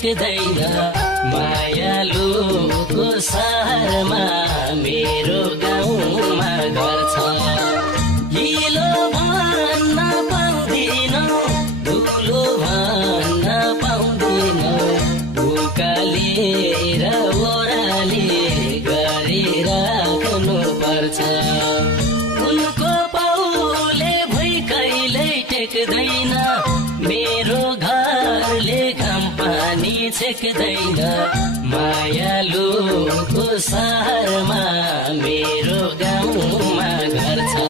छेक्दैन मायालुको सहरमा मेरो गाउँमा घर छ हिलो भन्न पाउँदिन धुलो भन्न पाउँदिन उकालेर ओराले गरिराख्नु पर्छ उनको पाउले भुइँ कहिल्यै टेक्दैन मेरो घरले घाम पानी छेक्दैन मायालुको सहरमा मेरो गाउँमा घर छ।